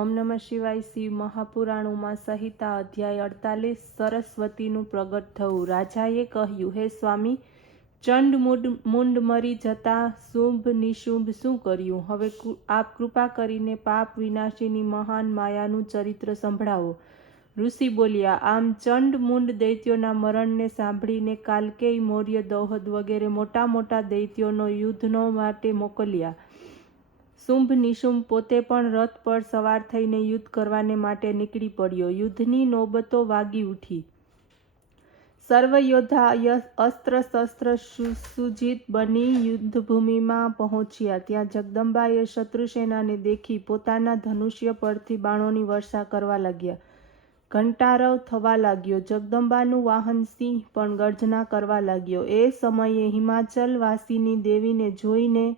ઓમ નમઃ શિવાય. શિવ મહાપુરાણોમાં સંહિતા અધ્યાય 48 સરસ્વતીનું પ્રગટ થવું. રાજાએ કહ્યું, હે સ્વામી, ચંડ મુંડ મરી જતા શુંભ નિશુંભ શું કર્યું? હવે આપ કૃપા કરીને પાપ વિનાશીની મહાન માયાનું ચરિત્ર સંભળાવો. ઋષિ બોલ્યા, આમ ચંડ મુંડ દૈત્યોના મરણને સાંભળીને કાલકેય, મૌર્ય, દૌહદ વગેરે મોટા મોટા દૈત્યોનો યુદ્ધનો માટે મોકલ્યા. શુંભ નિશુંભ પોતે પણ રથ પર સવાર થઈને યુદ્ધ કરવાને માટે નીકળી પડ્યો. યુદ્ધની નોબતો વાગી ઉઠી. સર્વ યોદ્ધા અસ્ત્ર શસ્ત્ર સુસજ્જિત બની યુદ્ધભૂમિમાં પહોંચ્યા. ત્યાં જગદંબાએ શત્રુસેનાને દેખી પોતાના ધનુષ્ય પરથી બાણોની વર્ષા કરવા લાગ્યા. ઘંટારવ થવા લાગ્યો. જગદંબાનું વાહન સિંહ પણ ગર્જના કરવા લાગ્યો. એ સમયે હિમાચલ વાસીની દેવીને જોઈને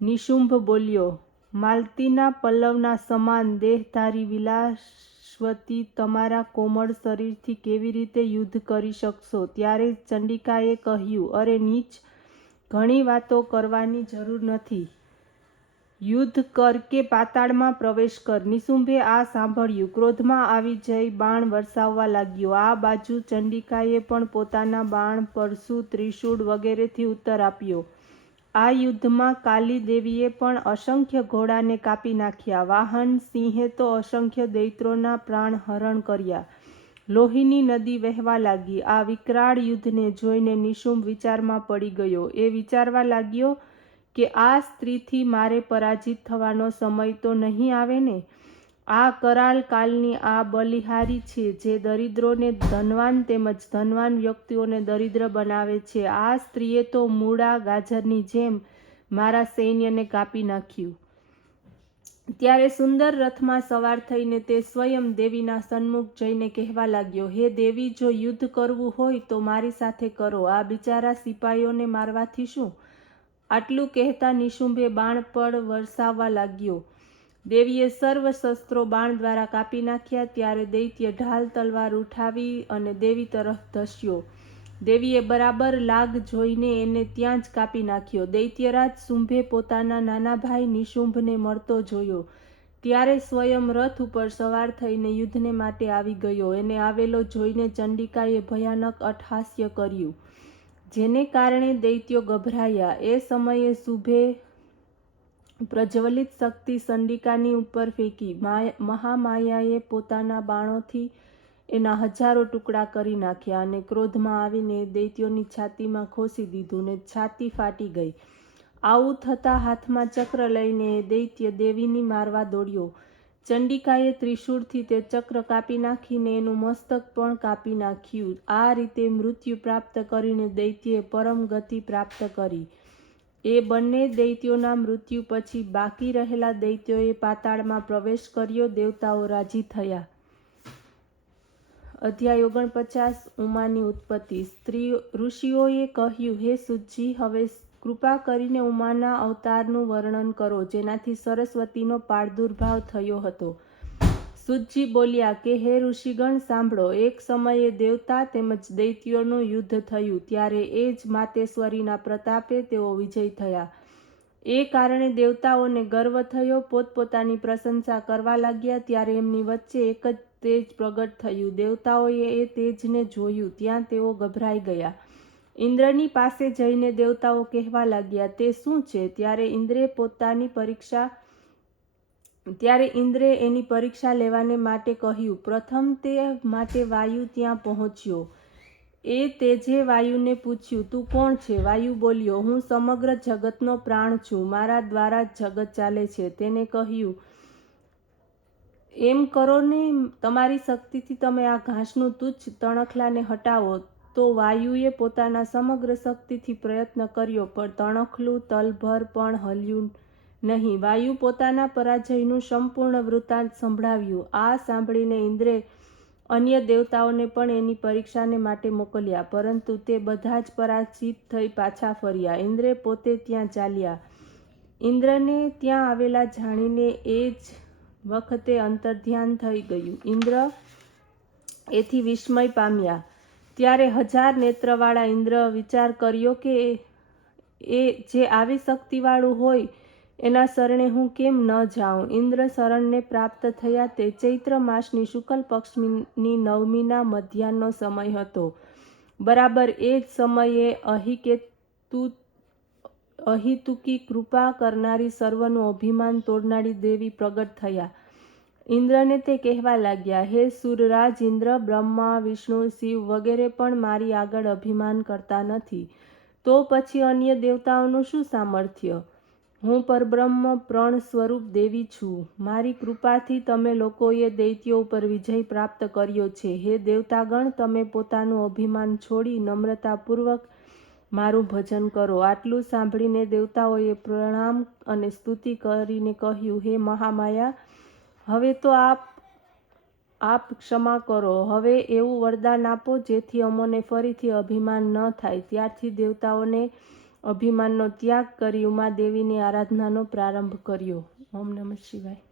નિશુંભ બોલ્યો, માલતીના પલ્લવના સમાન દેહધારી વિલાસવતી, તમારા કોમળ શરીરથી કેવી રીતે યુદ્ધ કરી શકશો? ત્યારે ચંડિકાએ કહ્યું, અરે નીચ, ઘણી વાતો કરવાની જરૂર નથી. યુદ્ધ કર કે પાતાળમાં પ્રવેશ કર. નિશુંભે આ સાંભળ્યું ક્રોધમાં આવી જઈ બાણ વરસાવવા લાગ્યો. આ બાજુ ચંડિકાએ પણ પોતાના બાણ, પરશુ, ત્રિશૂળ વગેરેથી ઉત્તર આપ્યો. આ યુદ્ધમાં કાલી દેવીએ પણ અસંખ્ય ઘોડાને કાપી નાખ્યા. વાહન સિંહે તો અસંખ્ય દૈત્રોના પ્રાણ હરણ કર્યા. લોહીની નદી વહેવા લાગી. આ વિકરાળ યુદ્ધને જોઈને નિશુંભ વિચારમાં પડી ગયો. એ વિચારવા લાગ્યો કે આ સ્ત્રીથી મારે પરાજિત થવાનો સમય તો નહીં આવે ને? આ કરાલ કાલની આ બલિહારી છે, જે દરિદ્રોને ધનવાન તેમજ ધનવાન વ્યક્તિઓને દરિદ્ર બનાવે છે. આ સ્ત્રીએ તો મૂળા ગાજરની જેમ મારા સૈન્યને કાપી નાખ્યું. ત્યારે સુંદર રથમાં સવાર થઈને તે સ્વયં દેવીના સન્મુખ જઈને કહેવા લાગ્યો, હે દેવી, જો યુદ્ધ કરવું હોય તો મારી સાથે કરો. આ બિચારા સિપાઈઓને મારવાથી શું? આટલું કહેતા નિશુંભે બાણ પણ વરસાવવા લાગ્યો. દેવીએ સર્વ શસ્ત્રો બાણ દ્વારા કાપી નાખ્યા. ત્યારે દૈત્ય ઢાલ તલવાર ઉઠાવી અને દેવી તરફ ધસ્યો. દેવીએ બરાબર લાગ જોઈને એને ત્યાં જ કાપી નાખ્યો. દૈત્યરાજ શુંભે પોતાના નાના ભાઈ નિશુંભને મળતો જોયો. ત્યારે સ્વયં રથ ઉપર સવાર થઈને યુદ્ધને માટે આવી ગયો. એને આવેલો જોઈને ચંડિકાએ ભયાનક અટ્ટહાસ્ય કર્યું, જેને કારણે દૈત્યો ગભરાયા. એ સમયે શુંભે પ્રજ્વલિત શક્તિ ચંડિકાની ઉપર ફેંકી. મહામાયાએ પોતાના બાણોથી એના હજારો ટુકડા કરી નાખ્યા અને ક્રોધમાં આવીને દૈત્યોની છાતીમાં ખોસી દીધું ને છાતી ફાટી ગઈ. આવું થતાં હાથમાં ચક્ર લઈને એ દૈત્ય દેવીની મારવા દોડ્યો. ચંડિકાએ ત્રિશૂળથી તે ચક્ર કાપી નાખીને એનું મસ્તક પણ કાપી નાખ્યું. આ રીતે મૃત્યુ પ્રાપ્ત કરીને દૈત્યએ પરમ ગતિ પ્રાપ્ત કરી. એ બંને દૈત્યોના મૃત્યુ પછી બાકી રહેલા દૈત્યોએ પાતાળમાં પ્રવેશ કર્યો. દેવતાઓ રાજી થયા. અધ્યાય 49 ઉમાની ઉત્પત્તિ. ઋષિઓએ કહ્યું, હે સૂતજી, હવે કૃપા કરીને ઉમાના અવતારનું વર્ણન કરો, જેનાથી સરસ્વતીનો પ્રાદુર્ભાવ થયો હતો. સૂતજી બોલ્યા કે હે ઋષિગણ, સાંભળો. એક સમયે દેવતા તેમજ દૈત્યોનું યુદ્ધ થયું. ત્યારે એ જ માતેશ્વરીના પ્રતાપે તેઓ વિજય થયા. એ કારણે દેવતાઓને ગર્વ થયો. પોતપોતાની પ્રશંસા કરવા લાગ્યા. ત્યારે એમની વચ્ચે એક જ તેજ પ્રગટ થયું. દેવતાઓએ એ તેજને જોયું. ત્યાં તેઓ ગભરાઈ ગયા. ઇન્દ્રની પાસે જઈને દેવતાઓ કહેવા લાગ્યા, તે શું છે? ત્યારે ઇન્દ્રે એની પરીક્ષા લેવાને માટે કહ્યું. પ્રથમ તે માટે વાયુ ત્યાં પહોંચ્યો. એ તેજે વાયુને પૂછ્યું, તું કોણ છે? વાયુ બોલ્યો, હું સમગ્ર જગતનો પ્રાણ છું. મારા દ્વારા જ જગત ચાલે છે. તેને કહ્યું, એમ કરો ને, તમારી શક્તિથી તમે આ ઘાસનું તુચ્છ તણખલાને હટાવો. તો વાયુએ પોતાના સમગ્ર શક્તિથી પ્રયત્ન કર્યો, પણ તણખલું તલભર પણ હલ્યું નહીં. વાયુ પોતાના પરાજયનું સંપૂર્ણ વૃત્તાંત સંભળાવ્યું. આ સાંભળીને ઇન્દ્રે અન્ય દેવતાઓને પણ એની પરીક્ષાને માટે મોકલ્યા, પરંતુ તે બધા જ પરાજિત થઈ પાછા ફર્યા. ઇન્દ્રે પોતે ત્યાં ચાલ્યા. ઇન્દ્રને ત્યાં આવેલા જાણીને એ જ વખતે અંતર્ધ્યાન થઈ ગયું. ઇન્દ્ર એથી વિસ્મય પામ્યા. ત્યારે 1000 નેત્રવાળા ઇન્દ્ર વિચાર કર્યો કે એ જે આવી શક્તિવાળું હોય એના શરણે હું કેમ ન જાઉં? ઇન્દ્ર શરણને પ્રાપ્ત થયા તે ચૈત્ર માસની શુક્લ પક્ષની નવમીના મધ્યાહનો સમય હતો. બરાબર એ જ સમયે અહિતુકી કૃપા કરનારી, સર્વનું અભિમાન તોડનારી દેવી પ્રગટ થયા. ઇન્દ્રને તે કહેવા લાગ્યા, હે સુરરાજ ઇન્દ્ર, બ્રહ્મા, વિષ્ણુ, શિવ વગેરે પણ મારી આગળ અભિમાન કરતા નથી, તો પછી અન્ય દેવતાઓનું શું સામર્થ્ય? હું પરબ્રહ્મ પ્રણ સ્વરૂપ દેવી છું. મારી કૃપાથી તમે લોકોએ દૈત્યો ઉપર વિજય પ્રાપ્ત કર્યો છે. હે દેવતાગણ, તમે પોતાનું અભિમાન છોડી નમ્રતાપૂર્વક મારું ભજન કરો. આટલું સાંભળીને દેવતાઓએ પ્રણામ અને સ્તુતિ કરીને કહ્યું, હે મહામાયા, હવે તો આપ ક્ષમા કરો. હવે એવું વરદાન આપો જેથી અમોને ફરીથી અભિમાન ન થાય. ત્યારથી દેવતાઓને અભિમાનનો ત્યાગ કરી ઉમાદેવીની આરાધનાનો પ્રારંભ કર્યો. ઓમ નમઃ શિવાય.